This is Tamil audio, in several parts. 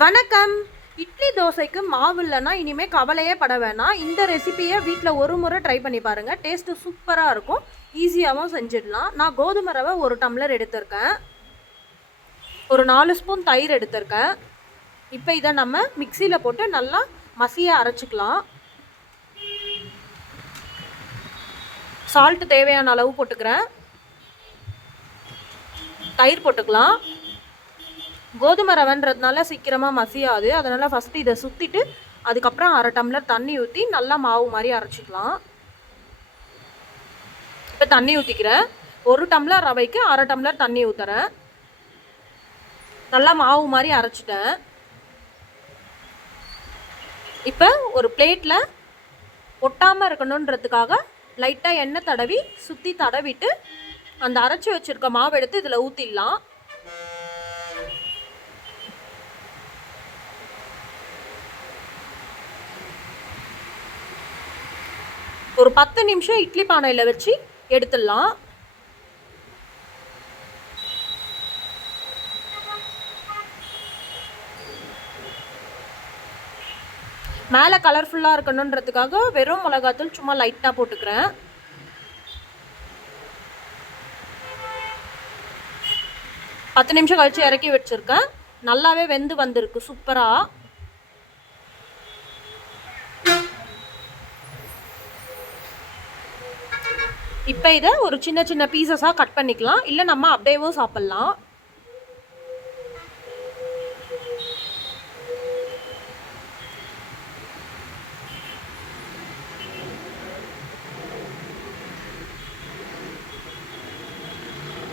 வணக்கம். இட்லி தோசைக்கு மாவு இல்லைன்னா இனிமேல் கவலையே பட வேணாம். இந்த ரெசிபியை வீட்டில் ஒரு முறை ட்ரை பண்ணி பாருங்கள் டேஸ்ட்டு சூப்பராக இருக்கும். ஈஸியாகவும் செஞ்சிடலாம். நான் கோதுமை ரவை ஒரு டம்ளர் எடுத்திருக்கேன். ஒரு நாலு ஸ்பூன் தயிர் எடுத்திருக்கேன். இப்போ இதை நம்ம மிக்சியில் போட்டு நல்லா மசியாக அரைச்சிக்கலாம். சால்ட்டு தேவையான அளவு போட்டுக்கிறேன். தயிர் போட்டுக்கலாம். கோதுமை ரவைன்றதுனால சீக்கிரமாக மசியாது. அதனால் ஃபஸ்ட்டு இதை சுற்றிட்டு அதுக்கப்புறம் அரை டம்ளர் தண்ணி ஊற்றி நல்லா மாவு மாதிரி அரைச்சிக்கலாம். இப்போ தண்ணி ஊற்றிக்கிறேன் ஒரு டம்ளர் ரவைக்கு அரை டம்ளர் தண்ணி ஊற்றுறேன் நல்லா மாவு மாதிரி அரைச்சிட்டேன். இப்போ ஒரு பிளேட்டில் ஒட்டாமல் இருக்கணுன்றதுக்காக லைட்டாக எண்ணெய் தடவி சுற்றி தடவிட்டு அந்த அரைச்சி வச்சுருக்க மாவு எடுத்து இதில் ஊற்றிடலாம் ஒரு பத்து நிமிஷம் இட்லி பானையில் வச்சு எடுத்துடலாம். மேலே கலர்ஃபுல்லாக இருக்கணுன்றதுக்காக வெறும் மிளகாத்தூள் சும்மா லைட்டாக போட்டுக்கிறேன். பத்து நிமிஷம் கழித்து இறக்கி வச்சுருக்கேன். நல்லாவே வெந்து வந்திருக்கு சூப்பராக இப்போ இதை ஒரு சின்ன சின்ன பீசஸாக கட் பண்ணிக்கலாம். இல்லை நம்ம அப்படியேவும் சாப்பிட்லாம்.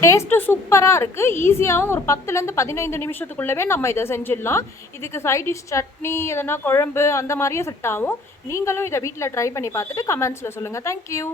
டேஸ்ட்டு சூப்பராக இருக்குது ஈஸியாகவும் ஒரு பத்துலேருந்து பதினைந்து நிமிஷத்துக்குள்ளவே நம்ம இதை செஞ்சிடலாம். இதுக்கு சைட் டிஷ் சட்னி எதனா குழம்பு அந்த மாதிரியே செட் ஆகும். நீங்களும் இதை வீட்டில் ட்ரை பண்ணி பார்த்துட்டு கமெண்ட்ஸில் சொல்லுங்கள் தேங்க்யூ